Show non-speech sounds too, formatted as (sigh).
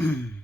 mm (clears throat)